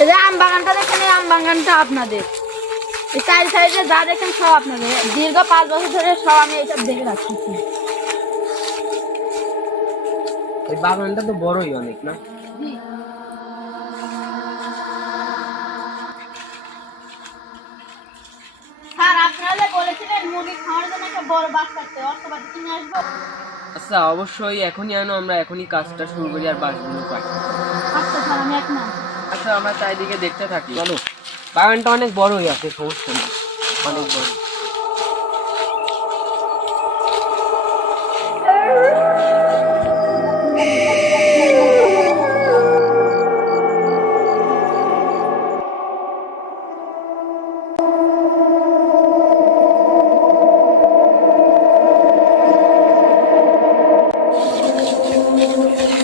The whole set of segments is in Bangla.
এই যে আম বাগানটা দেখেন, এই আম বাগানটা আপনাদের। এই চারি সাইডে যা দেখেন সব আপনাদের। দীর্ঘ 5 বছর ধরে সব আমি এইসব দেখে রাখছি। এই বাগানটা তো বড়ই অনেক না? স্যার আপনারা বলেছিলেন মুরগি খাওয়ার জন্য একটা বড় বাস কাটতে, অর্থপাতি কিনে আসবো। আচ্ছা, অবশ্যই এখনই আনো, আমরা এখনই কাজটা শুরু করি আর বাঁশগুলো কাটি। আচ্ছা স্যার, আমি এক না। আচ্ছা, আমরা চারিদিকে দেখতে থাকি। চলো, বাগানটা অনেক বড়ই আছে, সমস্যা নেই, অনেক বড়।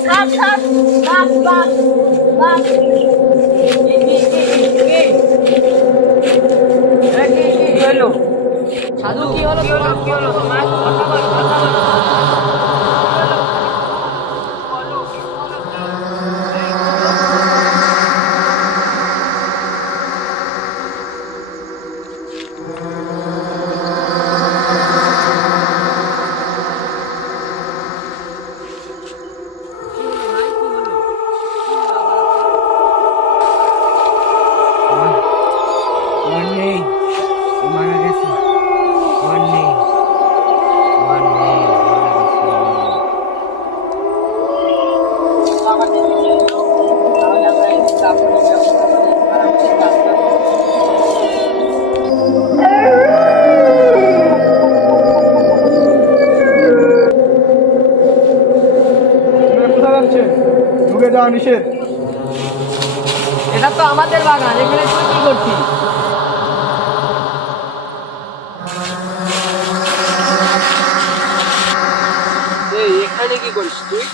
স্যার স্যার, বাস বাস বাস। কি হলো সাধু? কি হলো তোমার? কথা বলো, কথা বলো। মারা গেছে, ঢুকে যাওয়া নিষেধ। এটা তো আমাদের বাগান, এখানে তুই কি করছিস? এখানে কি করিস তুই?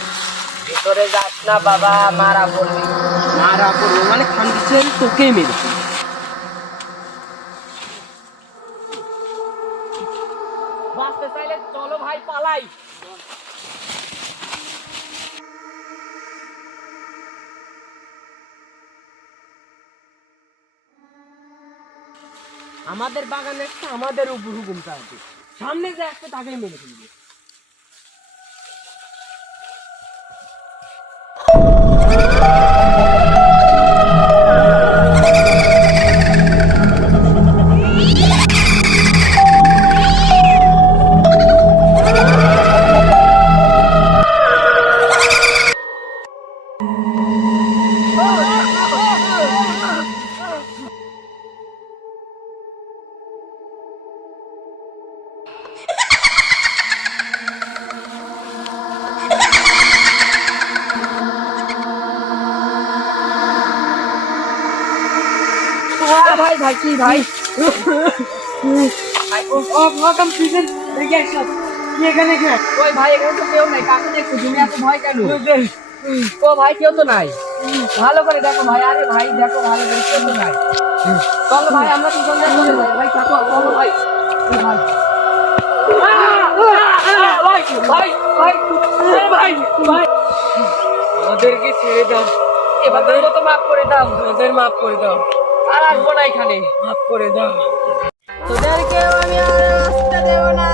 ভিতরে যাস না বাবা, মারা পড়বি। মারা পড়বো মানে খান্ডিছেন তোকে মেরে। বাঁচতে চাইলে চলো ভাই, পালাই। আমাদের বাগানে একটা আমাদের উপর হুকুমটা আছে, সামনে যে আসছে তাকে মেরে ফেলবে। ভাই ভাই কি ভাই? এখানে ওই ভাই, এখানে তো কেউ নাই, কাকে দেখছো তুমি? এত ভয় কেন? ও ভাই, কেউ তো নাই, ভালো করে দেখো ভাই। আরে ভাই দেখো ভালো করে, কেউ তো নাই। চলো ভাই, আমরা কি চলে যাই ভাই, থাকো, চলো ভাই। ভাই ভাই ভাই ভাই ভাই, আমাদেরকে ছেড়ে দাও, এবার মতো মাফ করে দাও, ওদের মাফ করে দাও, আর আসবো না এখানে, মাফ করে দাও। তোদেরকেও আমি আর আসতে দেব না।